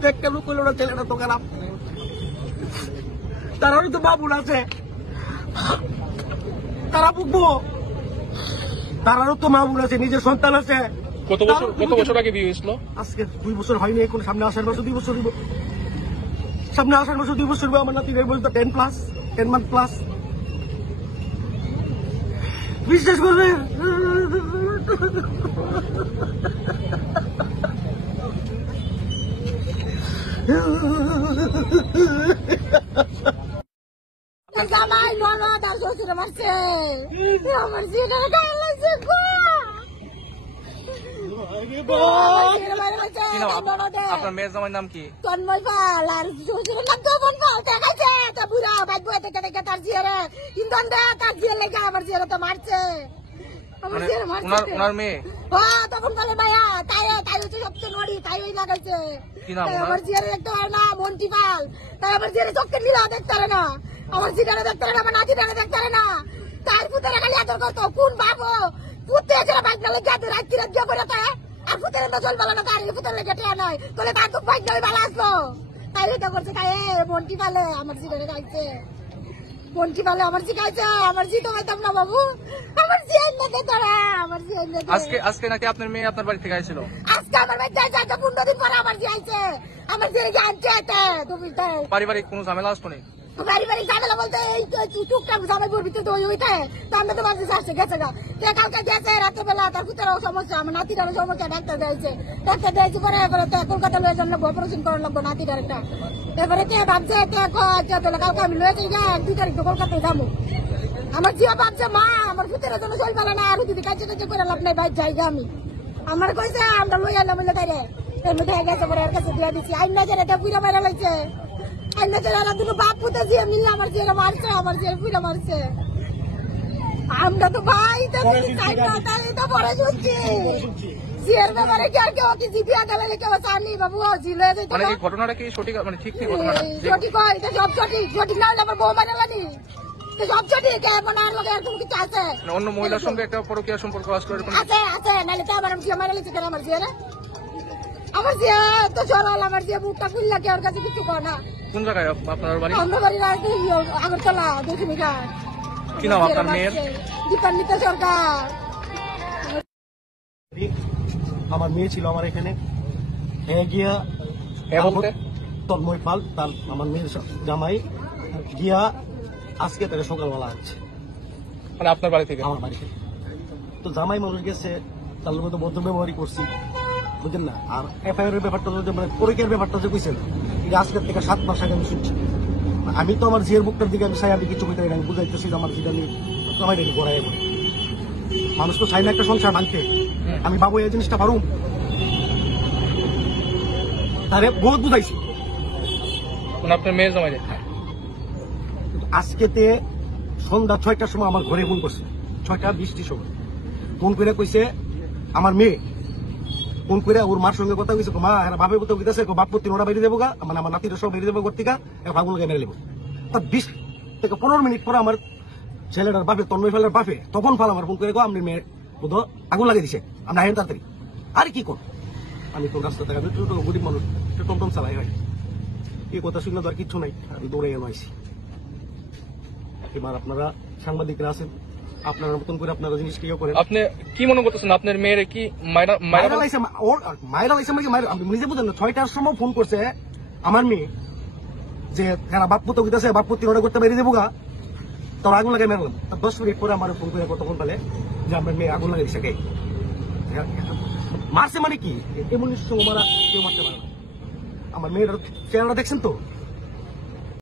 তো একটা লোক হইল না, ছেলেটা তো খারাপ। তারাও তো বাবুর আছে, তারা বুঝবো, তারারও তো মা বোন আছে, নিজের সন্তান আছে। কত বছর আগে বিয়ে হয়েছিল? আজকে 2 বছর হয়নি, এখন সামনে আসার বছর 2 বছর দিব, সামনে আসার বছর 2 বছর আমার নাতির বলতো 10 মান্থ প্লাস। বিশ্বাস করবে জামাই ননদ আর শ্বশুর মারছে আমার জিগার গায়ে লাগছে গো। আপনার মেয়ের জামাইয়ের নাম কি? তন্ময় পাল। আর শ্বশুরের নাম তপন পাল। দেখাচ্ছে তা বুড়া বাইক বয়ে থেকে দেখে তার জিয়ারে ইন্ধন দেয়, তার জিয়ার লেগে আমার জিয়ারে তো মারছে। আমার জিয়ারে মারছে ওনার মেয়ে। হ্যাঁ তপন পালের মায়া, তাই হচ্ছে সবচেয়ে নড়ি, তাই ওই লাগাইছে। আমার জিয়ারে দেখতে পারে না, মন্টি পাল। তাই আমার জিয়ারে চোখকে নীলা দেখতে পারে না, আমার জিটারে দেখতে পারে না, আমার নাতিটারে দেখতে পারে না। তার পুতেরা খালি আদর করতো, কোন বাবু পুতে এখানে বাইক না লেগে আদর রাত গিয়ে করে তাই। আর পুতের তো চল ভালো না, তার পুতের লেগে টেয়া নয়, তাহলে তার তো বাইক নয় ভালো আসলো। তাই এটা করছে, তাই মন্টি পালে আমার জিটারে খাইছে, মন্টি পালে আমার জি খাইছে। আমার জি তো খাইতাম না বাবু, আমার জি আইন না তোরা, আমার জি আইন না। আজকে নাকি আপনার মেয়ে আপনার বাড়ি থেকে আইছিল? আজকে আমার বাড়ি যাইছে, 15 দিন পরে আমার জি আইছে। আমার জি আনছে পারিবারিক কোনো ঝামেলা আসতো না? পারিবারিক ঝামেলা বলতে এই টুকটাক জামাইপুর ভিতরে তো ওইটাই তো আমরা তো বাড়িতে আসছে গেছে গা, কালকে গেছে রাতের বেলা, তার পুতেরাও সমস্যা, আমার নাতিটারও সমস্যা, ডাক্তার দিয়েছে পরে এবারে তো কলকাতা লয়ে জন্য অপারেশন করার লাগবো নাতিটার একটা। এবারে কে ভাবছে কালকে আমি লয়ে যাই 2 তারিখ তো কলকাতায় যাবো। আমার জিয়া ভাবছে মা আমার পুতের জন্য চল পালে না, আরো যদি কাছে কাছে করে লাভ নাই বাইর যাইগা আমি। আমার কইছে আমরা লই আনলাম বলে তাই রে এর মধ্যে গেছে পরে এর কাছে দিয়ে দিচ্ছি আইন না যে এটা পুরা মেরে লাগছে। বাপ পুতে দিয়ে মিললে আমার জিয়া মারছে, আমার জিয়া পুরা মারছে। আমরা তো ভাই তো পরে শুনছি জিয়ার ব্যাপারে কি আর কেউ কি জিপিয়া গেলে কেউ জানি বাবু জিলে ঘটনাটা কি সঠিক মানে ঠিক ঠিক সঠিক হয়, এটা সব সঠিক, সঠিক না হলে আমার বউ মানে লানি সব সঠিক। মানে আর লোকের তুমি কিছু আছে অন্য মহিলার সঙ্গে একটা পরকীয়া সম্পর্ক আছে নাহলে তো আমার জিয়া মারা লিখছে কেন আমার জিয়া আমার জিয়া তো সরল, আমার জিয়া মুখটা খুললা কে ওর কাছে কিছু কর না। কোন জায়গায় আপনার বাড়ি? আমার বাড়ি আগরতলা দক্ষিণিকা। কি নাম আপনার মেয়ের? দীপান্বিতা সরকার। আমার মেয়ে ছিল আমার এখানে, গিয়া তন্ময় পাল তার আমার মেয়ের জামাই গিয়া আজকে তারা সকালবেলা আছে মানে আপনার বাড়ি থেকে? আমার বাড়ি থেকে। তো জামাই মানুষ গেছে, তার লোক তো বদ্ধ ব্যবহারই করছি বুঝলেন না। আর এফআইআর এর ব্যাপারটা মানে পরীক্ষার ব্যাপারটা যে কইছেন এটা আজকের থেকে 7 মাস আগে আমি শুনছি। আমি তো আমার জিয়ের বুকটার দিকে আমি চাই, আমি কিছু কইতে আমি বুঝাইতেছি আমার জিটা আমি আমার রেডি করাই বলে মানুষ তো চাই না একটা সংসার ভাঙতে। আমি বাবু এই জিনিসটা পারুম, তারে বহুত বুঝাইছি। আপনার মেয়ের জামাই আজকেতে সন্ধ্যা 6টার সময় আমার ঘরে ফোন করছে, 6:20 সময় ফোন করে কইছে আমার মেয়ে ফোন করে ওর মার সঙ্গে কথা কইছে, মা এরা বাপের মতো কইতাছে বাপপতি ওরা বেরিয়ে দেবো গা, মানে আমার নাতিরা সব বেরিয়ে দেবো কর্তিকা ভাগুলোকে মেরে নেবো। তার 20 থেকে 15 মিনিট পরে আমার ছেলেটার বাপে তন্ময় ফালের বাপে তপন ফাল আমার ফোন করে আপনি মেয়ে বোধ আগুন লাগিয়ে দিছে, আমরা হেন তাড়াতাড়ি। আরে কি কর আমি তো রাস্তা থেকে আমি গরিব মানুষ টমটম চালাই হয়, এই কথা শুনলে তো আর কিচ্ছু নাই, আমি দৌড়ে এনে আইসি। এবার আপনারা সাংবাদিকরা আছেন, আপনারা মতন করে আপনারা জিনিস কেউ করেন। আপনি কি মনে করতেছেন আপনার মেয়ের কি মায়েরা লাইছে আপনি নিজে বুঝেন না। 6টার সময় ফোন করছে আমার মেয়ে যে বাপ পুতো গীতাছে বাপ পুতি ওটা করতে বেরিয়ে দেবো গা, তোর আগুন লাগাই মেরলাম। 10 মিনিট পরে আমার ফোন করে তখন বলে যে আমার মেয়ে আগুন লাগাই দিচ্ছে। মারছে মানে কি এমন সময় মারা কেউ মারতে পারে না। আমার মেয়ের চেহারাটা দেখছেন তো।